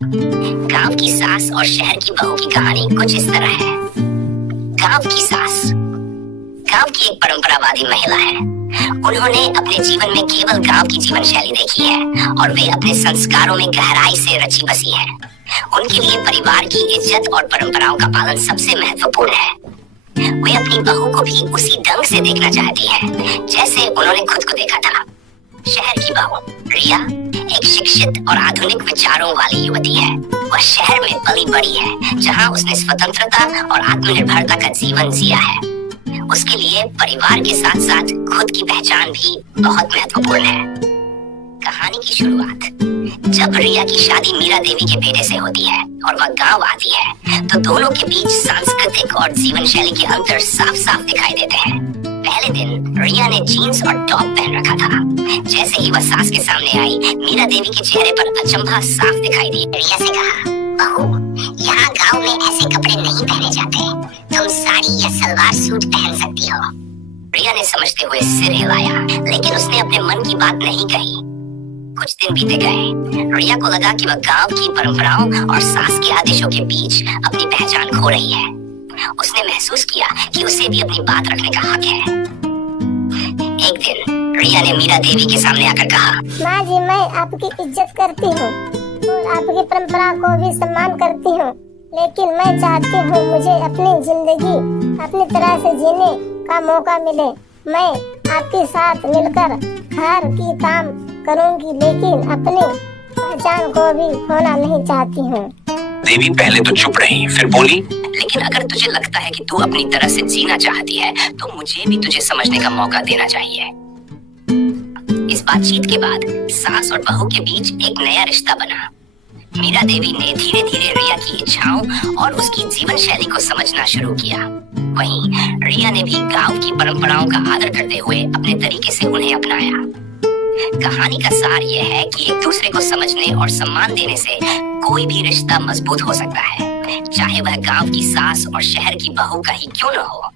गांव की सास और शहर की बहू की कहानी कुछ इस तरह है। गांव की सास गांव की एक परंपरावादी महिला है। उन्होंने अपने जीवन में केवल गांव की जीवन शैली देखी है और वे अपने संस्कारों में गहराई से रची बसी है। उनके लिए परिवार की इज्जत और परंपराओं का पालन सबसे महत्वपूर्ण है। वे अपनी बहू को भी उसी ढंग से देखना चाहती है जैसे उन्होंने खुद को देखा था। शहर की बहू रिया एक शिक्षित और आधुनिक विचारों वाली युवती है। वह शहर में पली बड़ी है जहां उसने स्वतंत्रता और आत्मनिर्भरता का जीवन जिया है। उसके लिए परिवार के साथ साथ खुद की पहचान भी बहुत महत्वपूर्ण है। कहानी की शुरुआत जब रिया की शादी मीरा देवी के बेटे से होती है और वह गांव आती है तो दोनों के बीच सांस्कृतिक और जीवन शैली के अंतर साफ साफ दिखाई देते हैं। पहले दिन रिया ने जीन्स और टॉप पहन रखा था। जैसे ही वह सास के सामने आई, मीरा देवी के चेहरे पर अचंभा साफ दिखाई दी। रिया से कहा, बहू, यहाँ गांव में ऐसे कपड़े नहीं पहने जाते। तुम साड़ी या सलवार सूट पहन सकती हो। रिया ने समझते हुए सिर हिलाया, लेकिन उसने अपने मन की बात नहीं कही। कुछ दिन बीते गए। रिया को लगा कि वह गांव की परंपराओं और सास के आदेशों के बीच अपनी पहचान खो रही है। उसने महसूस किया कि उसे भी अपनी बात रखने का हक है। एक दिन रिया ने मीरा देवी के सामने आकर कहा, माँ जी, मैं आपकी इज्जत करती हूँ और आपकी परंपरा को भी सम्मान करती हूँ, लेकिन मैं चाहती हूँ मुझे अपनी जिंदगी अपनी तरह से जीने का मौका मिले। मैं आपके साथ मिलकर घर की काम करूँगी, लेकिन अपनी पहचान को भी खोना नहीं चाहती हूँ। देवी पहले तो चुप रही, फिर बोली, लेकिन अगर तुझे लगता है कि तू अपनी तरह से जीना चाहती है तो मुझे भी तुझे समझने का मौका देना चाहिए। इस बातचीत के बाद सास और बहू के बीच एक नया रिश्ता बना। मीरा देवी ने धीरे धीरे रिया की इच्छाओं और उसकी जीवन शैली को समझना शुरू किया। वहीं रिया ने भी गांव की परंपराओं का आदर करते हुए अपने तरीके से उन्हें अपनाया। कहानी का सार यह है कि एक दूसरे को समझने और सम्मान देने से कोई भी रिश्ता मजबूत हो सकता है, चाहे वह गांव की सास और शहर की बहू का ही क्यों न हो।